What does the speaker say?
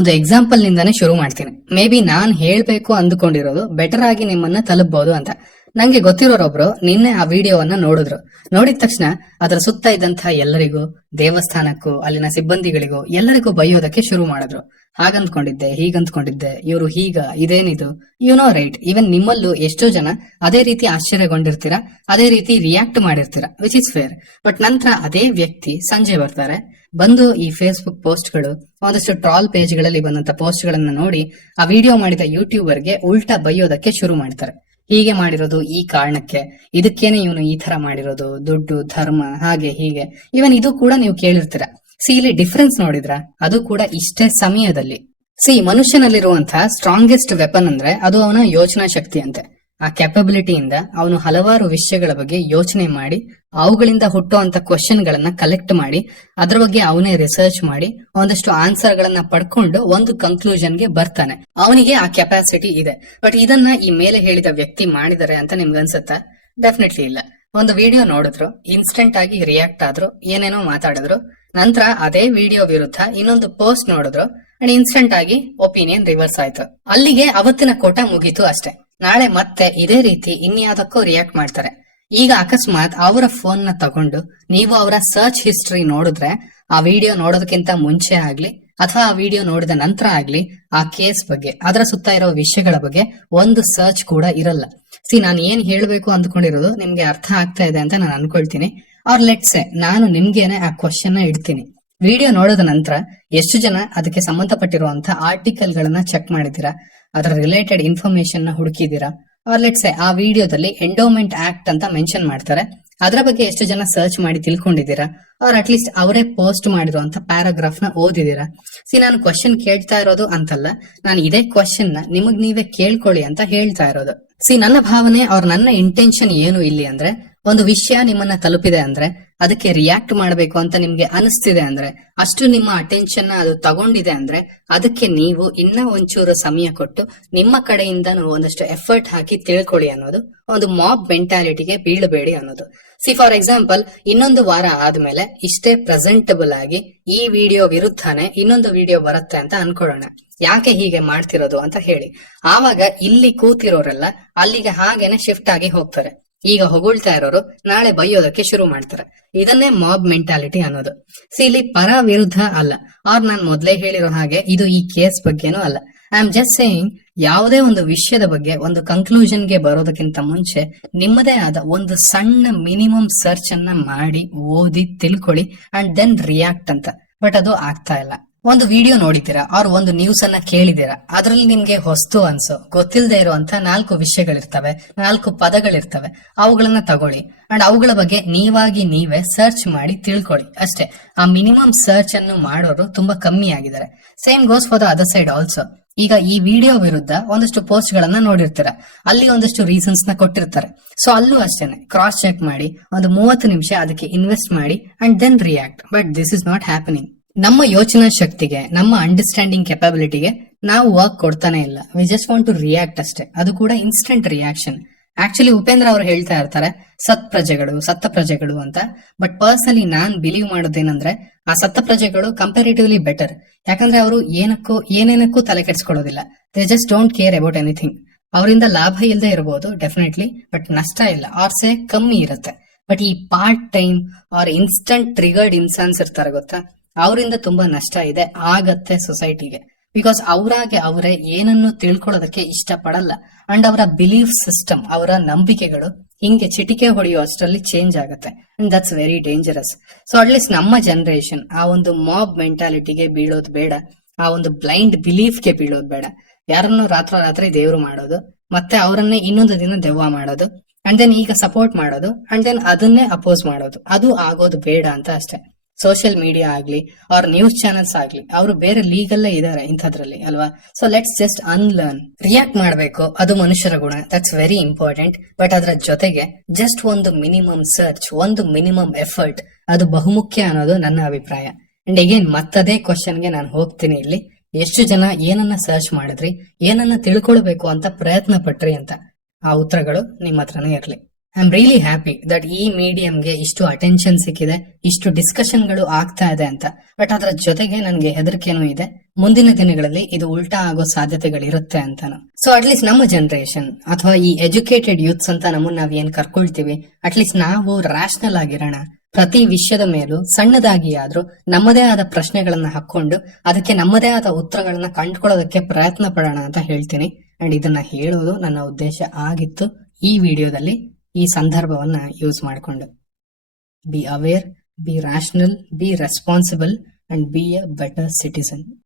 ಒಂದು ಎಕ್ಸಾಂಪಲ್ ನಿಂದಾನೇ ಶುರು ಮಾಡ್ತೀನಿ. ಮೇ ಬಿ ನಾನ್ ಹೇಳ್ಬೇಕು ಅಂದ್ಕೊಂಡಿರೋದು ಬೆಟರ್ ಆಗಿ ನಿಮ್ಮನ್ನ ತಲುಪಬಹುದು ಅಂತ. ನಂಗೆ ಗೊತ್ತಿರೋರೊಬ್ರು ನಿನ್ನೆ ಆ ವಿಡಿಯೋವನ್ನ ನೋಡಿದ್ರು. ನೋಡಿದ ತಕ್ಷಣ ಅದರ ಸುತ್ತ ಇದ್ದಂತಹ ಎಲ್ಲರಿಗೂ, ದೇವಸ್ಥಾನಕ್ಕೂ, ಅಲ್ಲಿನ ಸಿಬ್ಬಂದಿಗಳಿಗೂ ಎಲ್ಲರಿಗೂ ಬೈಯೋದಕ್ಕೆ ಶುರು ಮಾಡಿದ್ರು. ಹಾಗಂದ್ಕೊಂಡಿದ್ದೆ, ಹೀಗಂದ್ಕೊಂಡಿದ್ದೆ, ಇವರು ಹೀಗ, ಇದೇನಿದು, ಯು ನೋ ರೈಟ್. ಈವನ್ ನಿಮ್ಮಲ್ಲೂ ಎಷ್ಟೋ ಜನ ಅದೇ ರೀತಿ ಆಶ್ಚರ್ಯಗೊಂಡಿರ್ತೀರಾ, ಅದೇ ರೀತಿ ರಿಯಾಕ್ಟ್ ಮಾಡಿರ್ತೀರಾ, ವಿಚ್ ಇಸ್ ಫೇರ್. ಬಟ್ ನಂತರ ಅದೇ ವ್ಯಕ್ತಿ ಸಂಜೆ ಬರ್ತಾರೆ, ಬಂದು ಈ ಫೇಸ್ಬುಕ್ ಪೋಸ್ಟ್ಗಳು, ಒಂದಷ್ಟು ಟ್ರಾಲ್ ಪೇಜ್ಗಳಲ್ಲಿ ಬಂದಂತ ಪೋಸ್ಟ್ ಗಳನ್ನ ನೋಡಿ ಆ ವಿಡಿಯೋ ಮಾಡಿದ ಯೂಟ್ಯೂಬರ್ಗೆ ಉಲ್ಟಾ ಬೈಯೋದಕ್ಕೆ ಶುರು ಮಾಡ್ತಾರೆ. ಹೀಗೆ ಮಾಡಿರೋದು ಈ ಕಾರಣಕ್ಕೆ, ಇದಕ್ಕೇನೆ ಇವನು ಈ ತರ ಮಾಡಿರೋದು, ದುಡ್ಡು, ಧರ್ಮ, ಹಾಗೆ ಹೀಗೆ. ಇವನ್ ಇದು ಕೂಡ ನೀವು ಕೇಳಿರ್ತೀರ. ಇಲ್ಲಿ ಡಿಫರೆನ್ಸ್ ನೋಡಿದ್ರ, ಅದು ಕೂಡ ಇಷ್ಟೇ ಸಮಯದಲ್ಲಿ. ಮನುಷ್ಯನಲ್ಲಿರುವಂತಹ ಸ್ಟ್ರಾಂಗೆಸ್ಟ್ ವೆಪನ್ ಅಂದ್ರೆ ಅದು ಅವನ ಯೋಚನಾ ಶಕ್ತಿ ಅಂತೆ. ಆ ಕ್ಯಾಪಬಿಲಿಟಿಯಿಂದ ಅವನು ಹಲವಾರು ವಿಷಯಗಳ ಬಗ್ಗೆ ಯೋಚನೆ ಮಾಡಿ, ಅವುಗಳಿಂದ ಹುಟ್ಟುವಂತ ಕ್ವಶನ್ ಗಳನ್ನ ಕಲೆಕ್ಟ್ ಮಾಡಿ, ಅದ್ರ ಬಗ್ಗೆ ಅವನೇ ರಿಸರ್ಚ್ ಮಾಡಿ, ಒಂದಷ್ಟು ಆನ್ಸರ್ ಗಳನ್ನ ಪಡ್ಕೊಂಡು ಒಂದು ಕನ್ಕ್ಲೂಷನ್ಗೆ ಬರ್ತಾನೆ. ಅವನಿಗೆ ಆ ಕೆಪಾಸಿಟಿ ಇದೆ. ಬಟ್ ಇದನ್ನ ಈ ಮೇಲೆ ಹೇಳಿದ ವ್ಯಕ್ತಿ ಮಾಡಿದರೆ ಅಂತ ನಿಮ್ಗೆ ಅನ್ಸುತ್ತಾ? ಡೆಫಿನೆಟ್ಲಿ ಇಲ್ಲ. ಒಂದು ವಿಡಿಯೋ ನೋಡಿದ್ರು, ಇನ್ಸ್ಟೆಂಟ್ ಆಗಿ ರಿಯಾಕ್ಟ್ ಆದ್ರು, ಏನೇನೋ ಮಾತಾಡಿದ್ರು. ನಂತರ ಅದೇ ವಿಡಿಯೋ ವಿರುದ್ಧ ಇನ್ನೊಂದು ಪೋಸ್ಟ್ ನೋಡಿದ್ರು ಅಂಡ್ ಇನ್ಸ್ಟೆಂಟ್ ಆಗಿ ಒಪಿನಿಯನ್ ರಿವರ್ಸ್ ಆಯ್ತು. ಅಲ್ಲಿಗೆ ಅವತ್ತಿನ ಕೋಟ ಮುಗೀತು ಅಷ್ಟೇ. ನಾಳೆ ಮತ್ತೆ ಇದೇ ರೀತಿ ಇನ್ಯಾವುದಕ್ಕೂ ರಿಯಾಕ್ಟ್ ಮಾಡ್ತಾರೆ. ಈಗ ಅಕಸ್ಮಾತ್ ಅವರ ಫೋನ್ ನ ತಗೊಂಡು ನೀವು ಅವರ ಸರ್ಚ್ ಹಿಸ್ಟರಿ ನೋಡಿದ್ರೆ, ಆ ವಿಡಿಯೋ ನೋಡೋದಕ್ಕಿಂತ ಮುಂಚೆ ಆಗ್ಲಿ ಅಥವಾ ಆ ವಿಡಿಯೋ ನೋಡಿದ ನಂತರ ಆಗ್ಲಿ, ಆ ಕೇಸ್ ಬಗ್ಗೆ, ಅದರ ಸುತ್ತ ಇರೋ ವಿಷಯಗಳ ಬಗ್ಗೆ ಒಂದು ಸರ್ಚ್ ಕೂಡ ಇರಲ್ಲ. ನಾನು ಏನ್ ಹೇಳ್ಬೇಕು ಅಂದ್ಕೊಂಡಿರೋದು ನಿಮ್ಗೆ ಅರ್ಥ ಆಗ್ತಾ ಇದೆ ಅಂತ ನಾನು ಅನ್ಕೊಳ್ತೀನಿ. ಆರ್ ಲೆಟ್ಸ್ ಸೇ ನಾನು ನಿಮ್ಗೇನೆ ಆ ಕ್ವಶನ್ ನ ಇಡ್ತೀನಿ. ವಿಡಿಯೋ ನೋಡಿದ ನಂತರ ಎಷ್ಟು ಜನ ಅದಕ್ಕೆ ಸಂಬಂಧಪಟ್ಟಿರುವಂತ ಆರ್ಟಿಕಲ್ ಗಳನ್ನ ಚೆಕ್ ಮಾಡಿದೀರಾ, ಅದರ ರಿಲೇಟೆಡ್ ಇನ್ಫಾರ್ಮೇಶನ್ ನ ಹುಡುಕಿದೀರಾ? ಆರ್ ಲೆಟ್ಸ್ ಸೇ ಆ ವಿಡಿಯೋದಲ್ಲಿ ಎಂಡೋಮೆಂಟ್ ಆಕ್ಟ್ ಅಂತ ಮೆನ್ಷನ್ ಮಾಡ್ತಾರೆ, ಅದರ ಬಗ್ಗೆ ಎಷ್ಟು ಜನ ಸರ್ಚ್ ಮಾಡಿ ತಿಳ್ಕೊಂಡಿದ್ದೀರಾ? ಆರ್ ಅಟ್ಲೀಸ್ಟ್ ಅವರೇ ಪೋಸ್ಟ್ ಮಾಡಿರುವಂತ ಪ್ಯಾರಾಗ್ರಾಫ್ ನ ಓದಿದೀರಾ? ನಾನು ಕ್ವಶನ್ ಕೇಳ್ತಾ ಇರೋದು ಅಂತಲ್ಲ, ನಾನು ಇದೇ ಕ್ವಶನ್ ನ ನಿಮಗ್ ನೀವೇ ಕೇಳ್ಕೊಳ್ಳಿ ಅಂತ ಹೇಳ್ತಾ ಇರೋದು. ನನ್ನ ಭಾವನೆ ಅವ್ರ ನನ್ನ ಇಂಟೆನ್ಷನ್ ಏನು ಇಲ್ಲಿ ಅಂದ್ರೆ, ಒಂದು ವಿಷಯ ನಿಮ್ಮನ್ನ ತಲುಪಿದೆ ಅಂದ್ರೆ, ಅದಕ್ಕೆ ರಿಯಾಕ್ಟ್ ಮಾಡಬೇಕು ಅಂತ ನಿಮ್ಗೆ ಅನಿಸ್ತಿದೆ ಅಂದ್ರೆ, ಅಷ್ಟು ನಿಮ್ಮ ಅಟೆನ್ಷನ್ ಅದು ತಗೊಂಡಿದೆ ಅಂದ್ರೆ, ಅದಕ್ಕೆ ನೀವು ಇನ್ನ ಒಂಚೂರು ಸಮಯ ಕೊಟ್ಟು ನಿಮ್ಮ ಕಡೆಯಿಂದ ಒಂದಷ್ಟು ಎಫರ್ಟ್ ಹಾಕಿ ತಿಳ್ಕೊಳ್ಳಿ ಅನ್ನೋದು. ಒಂದು ಮಾಬ್ ಮೆಂಟಾಲಿಟಿಗೆ ಬೀಳಬೇಡಿ ಅನ್ನೋದು. ಫಾರ್ ಎಕ್ಸಾಂಪಲ್, ಇನ್ನೊಂದು ವಾರ ಆದ್ಮೇಲೆ ಇಷ್ಟೇ ಪ್ರೆಸೆಂಟಬಲ್ ಆಗಿ ಈ ವಿಡಿಯೋ ವಿರುದ್ಧನೇ ಇನ್ನೊಂದು ವಿಡಿಯೋ ಬರುತ್ತೆ ಅಂತ ಅನ್ಕೊಳ್ಳೋಣ. ಯಾಕೆ ಹೀಗೆ ಮಾಡ್ತಿರೋದು ಅಂತ ಹೇಳಿ, ಆವಾಗ ಇಲ್ಲಿ ಕೂತಿರೋರೆಲ್ಲ ಅಲ್ಲಿಗೆ ಹಾಗೇನೆ ಶಿಫ್ಟ್ ಆಗಿ ಹೋಗ್ತಾರೆ. ಈಗ ಹೊಗಳ್ತಾ ಇರೋರು ನಾಳೆ ಬೈಯೋದಕ್ಕೆ ಶುರು ಮಾಡ್ತಾರೆ. ಇದನ್ನೇ ಮಾಬ್ ಮೆಂಟಾಲಿಟಿ ಅನ್ನೋದು. ಇಲ್ಲಿ ಪರ ವಿರುದ್ಧ ಅಲ್ಲ, ಆರ್ ನಾನ್ ಮೊದ್ಲೇ ಹೇಳಿರೋ ಹಾಗೆ ಇದು ಈ ಕೇಸ್ ಬಗ್ಗೆನೂ ಅಲ್ಲ. ಐ ಆಮ್ ಜಸ್ಟ್ ಸೇಯಿಂಗ್, ಯಾವುದೇ ಒಂದು ವಿಷಯದ ಬಗ್ಗೆ ಒಂದು ಕನ್ಕ್ಲೂಷನ್ಗೆ ಬರೋದಕ್ಕಿಂತ ಮುಂಚೆ ನಿಮ್ಮದೇ ಆದ ಒಂದು ಸಣ್ಣ ಮಿನಿಮಮ್ ಸರ್ಚ್ ಅನ್ನ ಮಾಡಿ, ಓದಿ, ತಿಳ್ಕೊಳ್ಳಿ ಅಂಡ್ ದೆನ್ ರಿಯಾಕ್ಟ್ ಅಂತ. ಬಟ್ ಅದು ಆಗ್ತಾ ಇಲ್ಲ. ಒಂದು ವಿಡಿಯೋ ನೋಡಿದ್ದೀರಾ, ಅವ್ರ ಒಂದು ನ್ಯೂಸ್ ಅನ್ನ ಕೇಳಿದೀರಾ, ಅದ್ರಲ್ಲಿ ನಿಮ್ಗೆ ಹೊಸ್ತು ಅನ್ಸೋ, ಗೊತ್ತಿಲ್ಲದೆ ಇರುವಂತ 4 ವಿಷಯಗಳಿರ್ತವೆ, 4 ಪದಗಳಿರ್ತವೆ, ಅವುಗಳನ್ನ ತಗೊಳ್ಳಿ ಅಂಡ್ ಅವುಗಳ ಬಗ್ಗೆ ನೀವೇ ಸರ್ಚ್ ಮಾಡಿ ತಿಳ್ಕೊಳ್ಳಿ ಅಷ್ಟೇ. ಆ ಮಿನಿಮಮ್ ಸರ್ಚ್ ಅನ್ನು ಮಾಡೋರು ತುಂಬಾ ಕಮ್ಮಿ ಆಗಿದ್ದಾರೆ. Same goes for the other side also. ಈಗ ಈ ವಿಡಿಯೋ ವಿರುದ್ಧ ಒಂದಷ್ಟು ಪೋಸ್ಟ್ ಗಳನ್ನ ನೋಡಿರ್ತೀರ, ಅಲ್ಲಿ ಒಂದಷ್ಟು ರೀಸನ್ಸ್ ನ ಕೊಟ್ಟಿರ್ತಾರೆ. ಸೊ ಅಲ್ಲೂ ಅಷ್ಟೇನೆ ಕ್ರಾಸ್ ಚೆಕ್ ಮಾಡಿ ಒಂದು 30 ನಿಮಿಷ ಅದಕ್ಕೆ ಇನ್ವೆಸ್ಟ್ ಮಾಡಿ and then react. But this is not happening. ನಮ್ಮ ಯೋಚನಾ ಶಕ್ತಿಗೆ, ನಮ್ಮ ಅಂಡರ್ಸ್ಟ್ಯಾಂಡಿಂಗ್ ಕೆಪಾಬಿಲಿಟಿಗೆ ನಾವು ವರ್ಕ್ ಕೊಡ್ತಾನೆ ಇಲ್ಲ. We just want to react ಅಷ್ಟೇ. ಅದು ಕೂಡ ಇನ್ಸ್ಟೆಂಟ್ ರಿಯಾಕ್ಷನ್. ಆಕ್ಚುಲಿ ಉಪೇಂದ್ರ ಅವರು ಹೇಳ್ತಾ ಇರ್ತಾರೆ ಸತ್ತ ಪ್ರಜೆಗಳು ಅಂತ. ಬಟ್ ಪರ್ಸನಲಿ ನಾನ್ ಬಿಲೀವ್ ಮಾಡೋದೇನಂದ್ರೆ, ಆ ಸತ್ತ ಪ್ರಜೆಗಳು ಕಂಪ್ಯಾರಿಟಿವ್ಲಿ ಬೆಟರ್. ಯಾಕಂದ್ರೆ ಅವರು ಏನೇನಕ್ಕೂ ತಲೆ ಕೆಡಿಸ್ಕೊಳ್ಳೋದಿಲ್ಲ. They just don't care about anything. ಅವರಿಂದ ಲಾಭ ಇಲ್ಲದೆ ಇರಬಹುದು ಡೆಫಿನೆಟ್ಲಿ, ಬಟ್ ನಷ್ಟ ಇಲ್ಲ, ಆರ್ಸೆ ಕಮ್ಮಿ ಇರುತ್ತೆ. ಬಟ್ ಈ part time are instant triggered ಇನ್ಸಾನ್ಸ್ ಇರ್ತಾರೆ ಗೊತ್ತಾ, ಅವರಿಂದ ತುಂಬಾ ನಷ್ಟ ಇದೆ ಆಗತ್ತೆ ಸೊಸೈಟಿಗೆ. ಬಿಕಾಸ್ ಅವರೇ ಏನನ್ನು ತಿಳ್ಕೊಳ್ಳೋದಕ್ಕೆ ಇಷ್ಟ ಪಡಲ್ಲ ಅಂಡ್ ಅವರ ಬಿಲೀಫ್ ಸಿಸ್ಟಮ್, ಅವರ ನಂಬಿಕೆಗಳು ಹಿಂಗೆ ಚಿಟಿಕೆ ಹೊಡೆಯೋ ಅಷ್ಟರಲ್ಲಿ ಚೇಂಜ್ ಆಗುತ್ತೆ. And that's very dangerous. So at least ನಮ್ಮ ಜನರೇಷನ್ ಆ ಒಂದು ಮಾಬ್ ಮೆಂಟಾಲಿಟಿಗೆ ಬೀಳೋದು ಬೇಡ, ಆ ಒಂದು ಬ್ಲೈಂಡ್ ಬಿಲೀಫ್ಗೆ ಬೀಳೋದು ಬೇಡ. ಯಾರನ್ನು ರಾತ್ರಿ ದೇವ್ರು ಮಾಡೋದು, ಮತ್ತೆ ಅವರನ್ನೇ ಇನ್ನೊಂದು ದಿನ ದೆವ್ವ ಮಾಡೋದು, ಅಂಡ್ ದೆನ್ ಈಗ ಸಪೋರ್ಟ್ ಮಾಡೋದು, ಅಂಡ್ ದೆನ್ ಅದನ್ನೇ ಅಪೋಸ್ ಮಾಡೋದು, ಅದು ಆಗೋದು ಬೇಡ ಅಂತ ಅಷ್ಟೇ. ಸೋಷಿಯಲ್ ಮೀಡಿಯಾ ಆಗ್ಲಿ ಅವ್ರ ನ್ಯೂಸ್ ಚಾನೆಲ್ಸ್ ಆಗ್ಲಿ, ಅವರು ಬೇರೆ ಲೀಗಲ್ಲೇ ಇದಾರೆ ಇಂಥದ್ರಲ್ಲಿ ಅಲ್ವಾ. So let's just unlearn. React ಮಾಡಬೇಕು, ಅದು ಮನುಷ್ಯರ ಗುಣ, ದಟ್ಸ್ ವೆರಿ ಇಂಪಾರ್ಟೆಂಟ್. ಬಟ್ ಅದರ ಜೊತೆಗೆ ಜಸ್ಟ್ ಒಂದು ಮಿನಿಮಮ್ ಸರ್ಚ್, ಒಂದು ಮಿನಿಮಮ್ ಎಫರ್ಟ್, ಅದು ಬಹುಮುಖ್ಯ ಅನ್ನೋದು ನನ್ನ ಅಭಿಪ್ರಾಯ. ಅಂಡ್ ಅಗೇನ್ ಮತ್ತದೇ ಕ್ವಶನ್ಗೆ ನಾನು ಹೋಗ್ತೀನಿ ಇಲ್ಲಿ. ಎಷ್ಟು ಜನ ಏನನ್ನ ಸರ್ಚ್ ಮಾಡಿದ್ರಿ, ಏನನ್ನ ತಿಳ್ಕೊಳ್ಬೇಕು ಅಂತ ಪ್ರಯತ್ನ ಪಟ್ರಿ ಅಂತ? ಆ ಉತ್ತರಗಳು ನಿಮ್ಮ ಹತ್ರನೇ ಇರ್ಲಿ. I am really happy that ಈ ಮೀಡಿಯಂಗೆ ಇಷ್ಟು ಅಟೆನ್ಷನ್ ಸಿಕ್ಕಿದೆ, ಇಷ್ಟು ಡಿಸ್ಕಷನ್ಗಳು ಆಗ್ತಾ ಇದೆ ಅಂತ. ಬಟ್ ಅದರ ಜೊತೆಗೆ ನನಗೆ ಹೆದರಿಕೆನೂ ಇದೆ, ಮುಂದಿನ ದಿನಗಳಲ್ಲಿ ಇದು ಉಲ್ಟಾ ಆಗೋ ಸಾಧ್ಯತೆಗಳಿರುತ್ತೆ ಅಂತಾನು. ಸೊ ಅಟ್ಲೀಸ್ಟ್ ನಮ್ಮ ಜನರೇಷನ್ ಅಥವಾ ಈ ಎಜುಕೇಟೆಡ್ ಯೂತ್ಸ್ ಅಂತ ನಮ್ಮನ್ನ ನಾವ್ ಏನ್ ಕರ್ಕೊಳ್ತೀವಿ, ಅಟ್ಲೀಸ್ಟ್ ನಾವು ರ್ಯಾಷನಲ್ ಆಗಿರೋಣ. ಪ್ರತಿ ವಿಷಯದ ಮೇಲೂ ಸಣ್ಣದಾಗಿ ಆದ್ರೂ ನಮ್ಮದೇ ಆದ ಪ್ರಶ್ನೆಗಳನ್ನ ಹಾಕೊಂಡು ಅದಕ್ಕೆ ನಮ್ಮದೇ ಆದ ಉತ್ತರಗಳನ್ನ ಕಂಡುಕೊಳ್ಳೋದಕ್ಕೆ ಪ್ರಯತ್ನ ಪಡೋಣ ಅಂತ ಹೇಳ್ತೀನಿ. ಅಂಡ್ ಇದನ್ನ ಹೇಳೋದು ನನ್ನ ಉದ್ದೇಶ ಆಗಿತ್ತು ಈ ವಿಡಿಯೋದಲ್ಲಿ, ಈ ಸಂದರ್ಭವನ್ನ ಯೂಸ್ ಮಾಡಿಕೊಂಡು. Be aware, B rational, B responsible and B A better citizen.